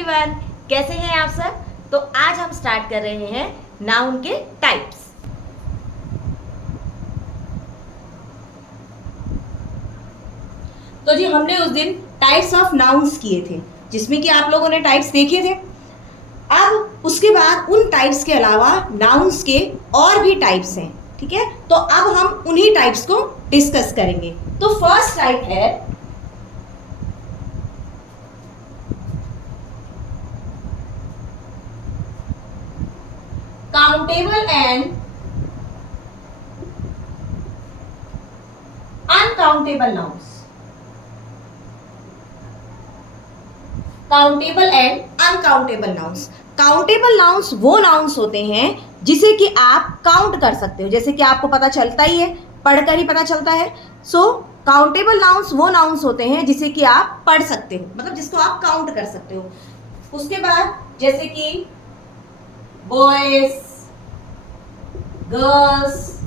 Everyone, कैसे हैं आप सब। तो आज हम स्टार्ट कर रहे हैं नाउन के टाइप्स। तो जी हमने उस दिन टाइप्स ऑफ नाउन्स किए थे जिसमें कि आप लोगों ने टाइप्स देखे थे। अब उसके बाद उन टाइप्स के अलावा नाउन्स के और भी टाइप्स हैं, ठीक है। तो अब हम उन्हीं टाइप्स को डिस्कस करेंगे। तो फर्स्ट टाइप है countable and uncountable nouns. Countable and uncountable nouns. Countable nouns वो नाउन्स होते हैं जिसे कि आप काउंट कर सकते हो, जैसे कि आपको पता चलता ही है, पढ़कर ही पता चलता है। सो काउंटेबल नाउन्स वो नाउन्स होते हैं जिसे कि आप पढ़ सकते हो, मतलब जिसको आप काउंट कर सकते हो। उसके बाद जैसे कि boys, girls.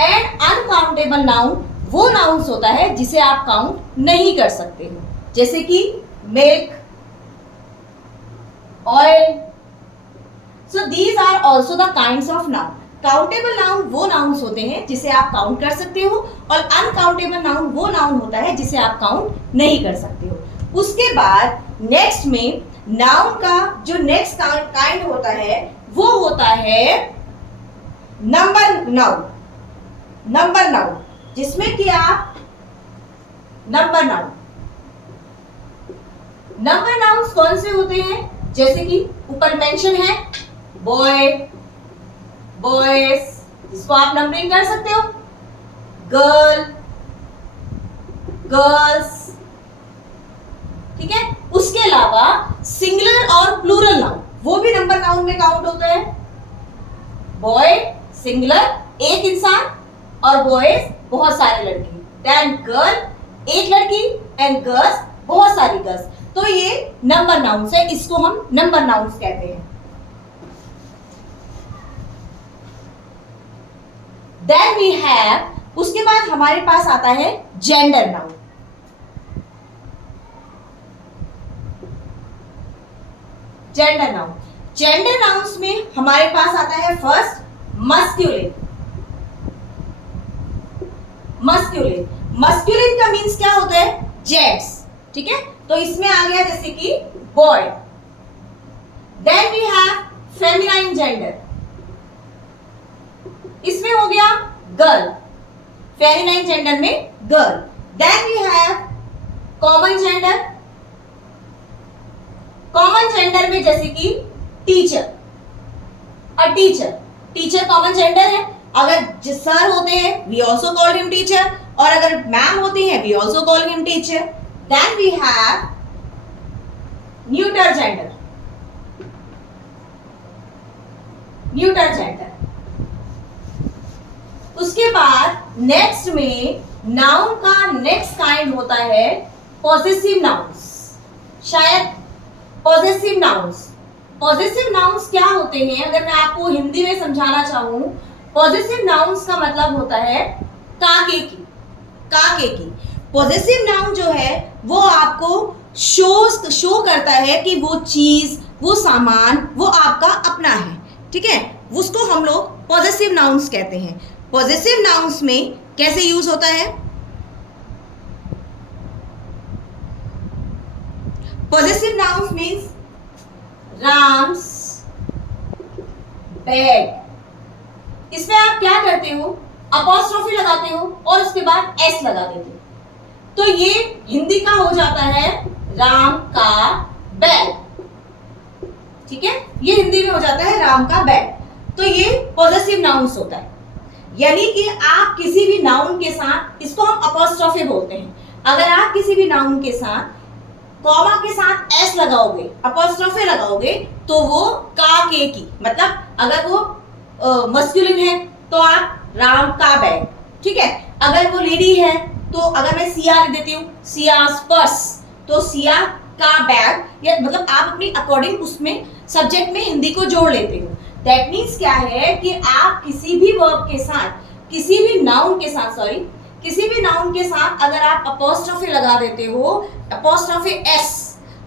And uncountable noun वो नाउन्स होता है जिसे आप काउंट नहीं कर सकते हो, जैसे कि milk, oil. So these are also the kinds of noun. Countable noun वो नाउन्स होते हैं जिसे आप काउंट कर सकते हो, और अनकाउंटेबल नाउन वो नाउन होता है जिसे आप काउंट नहीं कर सकते हो। उसके बाद नेक्स्ट में नाउन का जो नेक्स्ट काइंड होता है वो होता है नंबर नाउन। नंबर नाउन जिसमें कि आप नंबर नाउन्स कौन से होते हैं, जैसे कि ऊपर मेंशन है बॉय, बॉयज, जिसको आप नंबरिंग कर सकते हो, गर्ल, गर्ल्स, ठीक है। उसके अलावा सिंगुलर और प्लूरल नाउन वो भी नंबर नाउन में काउंट होता है। बॉय सिंगुलर एक इंसान और बॉयज बहुत सारे लड़के, देन गर्ल एक लड़की एंड गर्ल्स बहुत सारी गर्ल्स। तो ये नंबर नाउन्स है, इसको हम नंबर नाउन्स कहते हैं। देन वी हैव, उसके बाद हमारे पास आता है gender noun. Gender noun, gender nouns में हमारे पास आता है फर्स्ट मस्क्यूलिन। मस्क्यूलिन, मस्क्यूलिन का मीन्स क्या होता है, जेंट्स, ठीक है। तो इसमें आ गया जैसे कि boy. Then we have feminine gender, इसमें हो गया गर्ल, फेमिनाइन जेंडर में girl. Then we have common gender, common gender में जैसे कि teacher, a teacher, teacher common gender है। अगर सर होते हैं we also call him teacher, और अगर मैम होती है we also call him teacher. Then we have neuter gender, neuter gender. उसके बाद नेक्स्ट में नाउन का नेक्स्ट काइंड होता है पॉसेसिव नाउन्स। शायद पॉसेसिव नाउन्स, पॉसेसिव नाउन्स क्या होते हैं, अगर मैं आपको हिंदी में समझाना चाहूं, पॉसेसिव नाउन्स का मतलब होता है काके की, काके की। पॉसेसिव नाउन जो है वो आपको शो करता है कि वो चीज, वो सामान, वो आपका अपना है, ठीक है। उसको हम लोग पॉसेसिव नाउन्स कहते हैं। पॉसेसिव नाउन्स में कैसे यूज होता है, possessive nouns means Ram's bag. इसमें आप क्या करते हो, अपॉस्ट्रोफी लगाते हो और उसके बाद एस लगा देते हो, तो ये हिंदी का हो जाता है राम का बैग, ठीक है। ये हिंदी में हो जाता है राम का बैग। तो ये पॉसेसिव नाउन्स होता है, यानी कि आप किसी भी नाउन के साथ, इसको हम अपॉस्ट्रोफी बोलते हैं, अगर आप किसी भी नाउन के साथ कॉमा के साथ एस लगाओगे, अपॉस्ट्रोफी लगाओगे, तो वो का के की, मतलब अगर वो मस्कुलिन है तो आप राम का बैग, ठीक है। अगर वो लेडी है तो अगर मैं सिया लिख देती हूँ, सियास पर्स, तो सिया का बैग, या मतलब आप अपनी अकॉर्डिंग उसमें सब्जेक्ट में हिंदी को जोड़ लेते हो। दैट मीन्स क्या है कि आप किसी भी वर्ब के साथ, किसी भी नाउन के साथ, किसी भी नाउन के साथ अगर आप अपॉस्ट्रोफी लगा देते हो, अपॉस्ट्रोफी एस,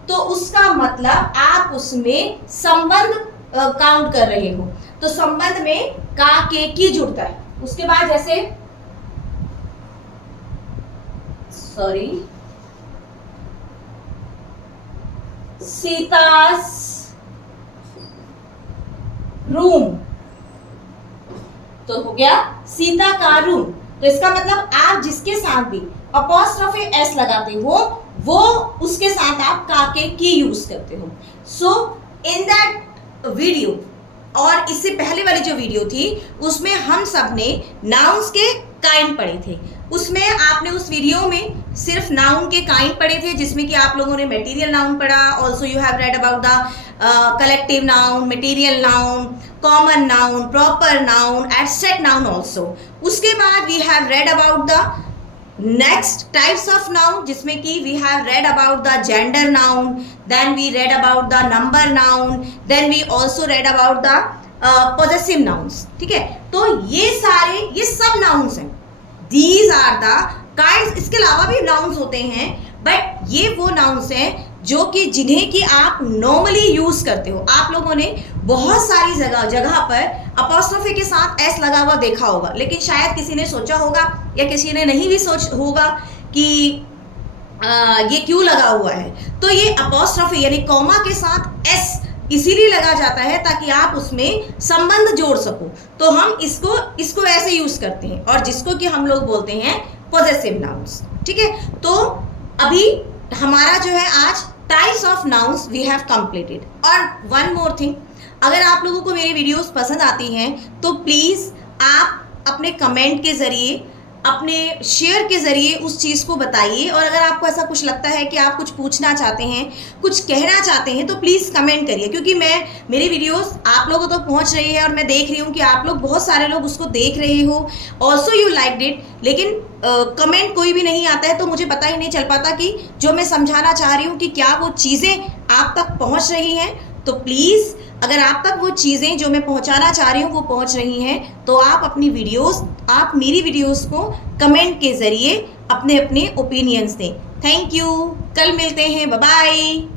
तो उसका मतलब आप उसमें संबंध काउंट कर रहे हो। तो संबंध में का के की जुड़ता है। उसके बाद जैसे सीता's रूम, तो हो गया सीता का रूम। तो इसका मतलब आप जिसके साथ भी अपॉस्ट्रोफी एस लगाते हो वो उसके साथ आप का के की यूज करते हो। सो इन दैट वीडियो और इससे पहले वाली जो वीडियो थी उसमें हम सब ने नाउन्स के काइंड पढ़े थे। उसमें आपने उस वीडियो में सिर्फ नाउन के काइंड पढ़े थे, जिसमें कि आप लोगों ने मटेरियल नाउन पढ़ा, also you have read about the collective noun, material noun, common noun, proper noun, abstract noun also. उसके बाद we have read about the next types of noun, जिसमें कि we have read about the gender noun, then we read about the number noun, then we also read about the possessive nouns। ठीक है, तो ये सब nouns हैं। These are the kinds। इसके अलावा भी nouns होते हैं, बट ये वो nouns हैं जो कि जिन्हें कि आप नॉर्मली यूज करते हो। आप लोगों ने बहुत सारी जगह पर अपॉस्ट्रोफी के साथ एस लगा हुआ देखा होगा, लेकिन शायद किसी ने सोचा होगा या किसी ने नहीं भी सोच होगा कि ये क्यों लगा हुआ है। तो ये अपॉस्ट्रोफी यानी कॉमा के साथ एस इसीलिए लगा जाता है ताकि आप उसमें संबंध जोड़ सको। तो हम इसको ऐसे यूज करते हैं, और जिसको कि हम लोग बोलते हैं पॉजेसिव नाउन्स। ठीक है, तो अभी हमारा जो है आज types of nouns we have completed. और वन मोर थिंग, अगर आप लोगों को मेरी वीडियोस पसंद आती हैं तो प्लीज़ आप अपने कमेंट के ज़रिए, अपने शेयर के ज़रिए उस चीज़ को बताइए। और अगर आपको ऐसा कुछ लगता है कि आप कुछ पूछना चाहते हैं, कुछ कहना चाहते हैं, तो प्लीज़ कमेंट करिए, क्योंकि मेरी वीडियोस आप लोगों तक पहुंच रही है और मैं देख रही हूं कि आप लोग बहुत सारे लोग उसको देख रहे हो, ऑल्सो यू लाइक्ड इट, लेकिन कमेंट कोई भी नहीं आता है तो मुझे पता ही नहीं चल पाता कि जो मैं समझाना चाह रही हूँ कि क्या वो चीज़ें आप तक पहुँच रही हैं। तो प्लीज़ अगर आप तक वो चीज़ें जो मैं पहुंचाना चाह रही हूँ वो पहुंच रही हैं, तो आप मेरी वीडियोस को कमेंट के ज़रिए अपने ओपिनियंस दें। थैंक यू, कल मिलते हैं, बाय बाय।